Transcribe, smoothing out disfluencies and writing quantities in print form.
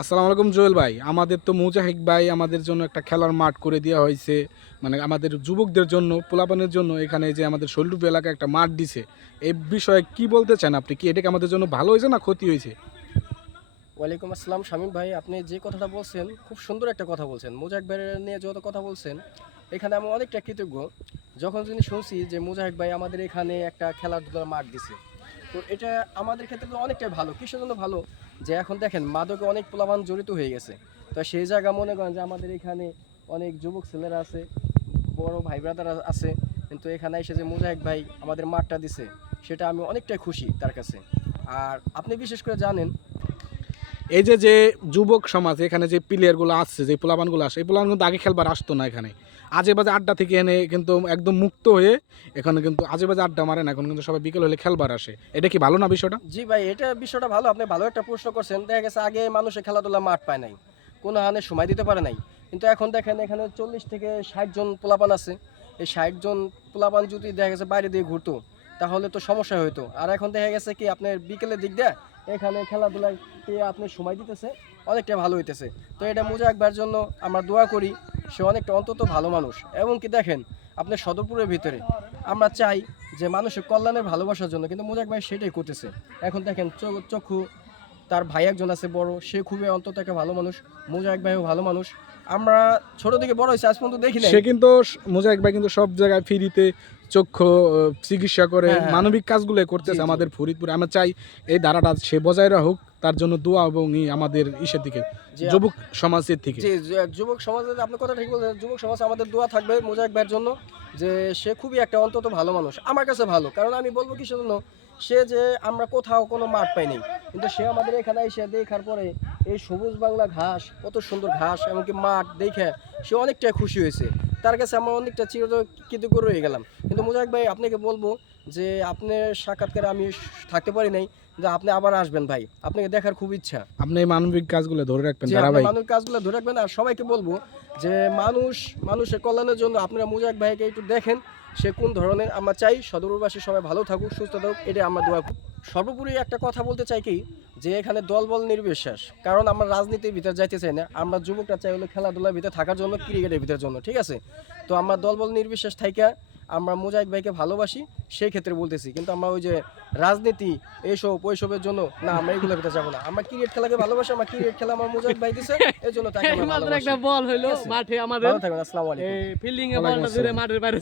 আসসালামু আলাইকুম জুয়েল ভাই। আমাদের তো মুজাহিদ ভাই আমাদের জন্য একটা খেলার মাঠ করে দেওয়া হয়েছে। মানে আমাদের যুবকদের জন্য, পোলাপানের জন্য এখানে যে আমাদের শৈলটুপি এলাকায় একটা মাঠ দিছে। এই বিষয়ে কি বলতে চান আপনি? কি এটা কি আমাদের জন্য ভালো হয়েছে না ক্ষতি হয়েছে? ওয়ালাইকুম আসসালাম শামীম ভাই, আপনি যে কথাটা বলছেন খুব সুন্দর একটা কথা বলছেন। মুজাহিদ ভাই নিয়ে যত কথা বলছেন এখানে আমি অনেকটা কৃতজ্ঞ। যখন যিনি শুনছি যে মুজাহিদ ভাই আমাদের এখানে একটা খেলাধুলার মাঠ দিছে, তো এটা আমাদের ক্ষেত্রে তো অনেকটাই ভালো। কিসের জন্য ভালো? যে এখন দেখেন মাদকে অনেক পোলাপান জড়িত হয়ে গেছে। তো সেই জায়গা মনে করেন যে আমাদের এখানে অনেক যুবক ছেলেরা আছে, বড় ভাই ব্রাদার আছে, কিন্তু এখানে এসে যে মুজাহিদ ভাই আমাদের মাঠটা দিছে সেটা আমি অনেকটাই খুশি তার কাছে। আর আপনি বিশেষ করে জানেন এই যে যুবক সমাজ এখানে যে প্লেয়ারগুলো আসছে, যে পোলাপানগুলো আসে, এই পোলাপান কিন্তু আগে খেলবার আসতো না এখানে। আজে বাজে আড্ডা থেকে এনে কিন্তু একদম মুক্ত হয়ে এখানে কিন্তু আজে বাজে আড্ডা মারে না। এখন কিন্তু সবাই বিকেল হলে খেলবার আসে। এটা কি ভালো না বিষয়টা? জি ভাই, এটা বিষয়টা ভালো। আপনি ভালো একটা প্রশ্ন করছেন। দেখা গেছে আগে মানুষে খেলাধুলা মাঠ পায় নাই, কোনো হানে সময় দিতে পারে নাই, কিন্তু এখন দেখেন এখানে 40 থেকে 60 জন পোলাপান আছে। এই 60 জন পোলাপান যদি দেখা গেছে বাইরে দিয়ে ঘুরতো তাহলে তো সমস্যা হইতো। আর এখন দেখা গেছে কি আপনার বিকেলের দিক দিয়ে এখানে খেলাধুলায় আপনি সময় দিতেছে, অনেকটা ভালো হইতেছে। তো এটা মুজাহিদ ভাইয়ের জন্য আমরা দোয়া করি, সে অনেকটা অন্তত ভালো মানুষ। এবং কি দেখেন আপনার সদরপুরের ভিতরে আমরা চাই যে মানুষের কল্যাণের ভালোবাসার জন্য, কিন্তু মুজাহিদ ভাই সেটাই করতেছে। এখন দেখেন চক্ষু তার ভাই একজন আছে বড়, সে খুবই অন্তত একটা ভালো মানুষ। মুজাহিদ ভাইও ভালো মানুষ। আমরা ছোট থেকে বড় হয়েছে, আজ পর্যন্ত দেখি নাই। সে কিন্তু মুজাহিদ ভাই কিন্তু সব জায়গায় ফ্রিতে চক্ষু চিকিৎসা করে হ্যাঁ হ্যাঁ, মানবিক কাজগুলো জি করতেছে জি আমাদের ফরিদপুরে। আমরা চাই এই ধারাটা সে বজায় রাখুক, তার জন্য দোয়া এবং আমাদের ইসের দিকে, জি যুবক সমাজের থেকে। জি যুবক সমাজে আপনি কথা ঠিক বলছেন। যুবক সমাজ আমাদের দোয়া থাকবে মুজাহিদ ভাইয়ের জন্য, যে সে খুবই একটা অন্তত ভালো মানুষ। আমার কাছে ভালো, কারণ আমি বলবো কিসের জন্য, সে যে আমরা কোথাও কোনো মাঠ পাইনি, কিন্তু সে আমাদের এখানে এসে দেখার পরে এই সবুজ বাংলা ঘাস, কত সুন্দর ঘাস এমনকি মাঠ দেখে সে অনেকটা খুশি হয়েছে। তার কাছে আমরা অনেকটা কৃতজ্ঞ রয়ে গেলাম। কিন্তু মুজাহিদ ভাই আপনাকে বলবো যে আপনার সাক্ষাৎকারে আমি থাকতে পারি নাই, যে আপনি আবার আসবেন ভাই, আপনাকে দেখার খুব ইচ্ছা। আপনি এই মানবিক কাজগুলো ধরে রাখবেন যে আপনি ধারাবাহিক। মানুষ কাজগুলো ধরে রাখবেন। আর সবাইকে বলবো যে মানুষের কল্যাণের জন্য আপনারা মুজাহিদ ভাইকে একটু দেখেন সে কোন ধরনের। আমরা চাই সদরবাসী সবাই ভালো থাকুক, সুস্থ থাকুক, এটা আমরা দোয়া করি। সর্বোপরি একটা কথা বলতে চাই কি, যে এখানে দলবল নির্বিশেষ, কারণ আমরা রাজনীতির ভিতরে যাইতে চাই না। আমরা যুবকরা চাই হলো খেলাধুলার ভিতরে থাকার জন্য, ক্রিকেটের ভিতরে জন্য, ঠিক আছে? তো আমরা দলবল নির্বিশেষ থাইকা আমরা মুজাহিদ ভাইকে ভালোবাসি, সেই ক্ষেত্রে বলতেছি। কিন্তু আমরা ওই যে রাজনীতি এইসব ওইসবের জন্য না, আমরা এগুলোর ভিতরে যাবো না। আমরা ক্রিকেট খেলাকে ভালোবাসি, আমরা ক্রিকেট খেলা আমার মুজাহিদ ভাই দিছে, এই জন্য তাকে আমরা মাত্র ভালোবাসি। একটা বল হইলো ঠিক আছে? মাঠে আমাদের ভালো থাকবেন, আসসালামু আলাইকুম। ফিল্ডিং এ ওয়ালাইকুম বলটা জুড়ে আসসালাম। মাঠের বাইরে